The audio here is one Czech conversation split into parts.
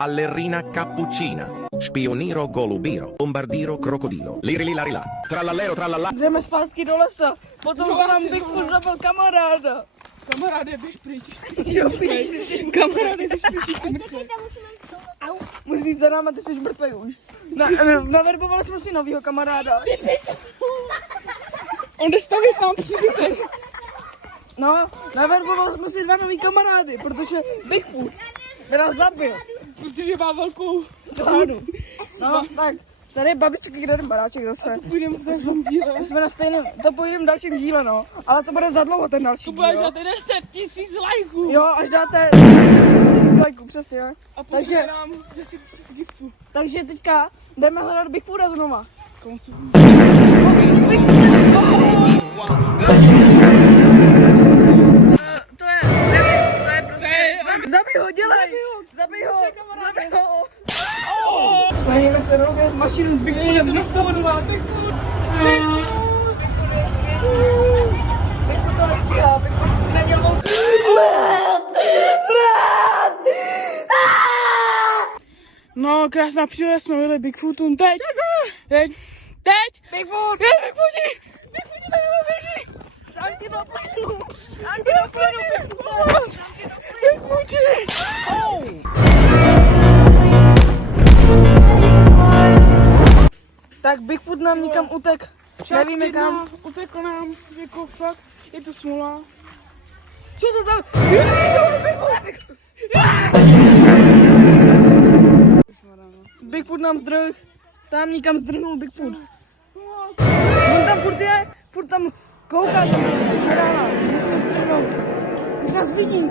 Allerina cappuccina, špioniro golubiro, bombardiro krokodilo, lirililarila, trallallero trallalla. Jdeme zpátky do lesa, potom no, nám Bigfoot zabil kamaráda. Kamaráde, běž pryč. Jo, píš. Kamaráde, běž pryč, jsi mrtvý. Musíš jít za náma, ty jsi mrtvý už. Naverbovali jsme si novýho kamaráda. On jde stavit nám příbytek. No, naverbovali jsme si 2 nový kamarády, protože Bigfoot nás zabil. Protože má velkou Plánu. No, tak. Tady je babička, kde ten baráček zase. to půjdeme v dalším díle. My jsme na stejném, to půjdeme v dalším díle, no. Ale to bude za dlouho ten další To díl, bude až jo. na 10 000 lajků. Jo, až dáte 1000 lajků, přesně. A Takže- takže nám 10 000 giftů. Takže teďka jdeme hledat Bigfoota znova. Komu co? To je prostě... Zabij ho, dělej! Zabij ho! Zabij ho! Snažíme se rozjet mašinu s Bigfootem. Nastavová, tak furt. Bigfoot to nestíhá, Bigfoot neměl volku. No, krásná příroda, jsme byli Bigfootům teď. Teď. Bigfoot! Je, Bigfooti! Bigfooti, tady máme běží. Dám ti do plynu! Dám ti do plynu, Bigfoot! Tak Bigfoot nám někam utek. Nevíme kam. Utekl nám, jako fakt, je to smůla. Co to tam? Bigfoot nám zdrhl. Tam někam zdrhnul Bigfoot. On tam furt je, furt tam kouká. Musíme zdrhnout. Už nás vidí.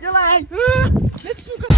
Dělej. Necnuka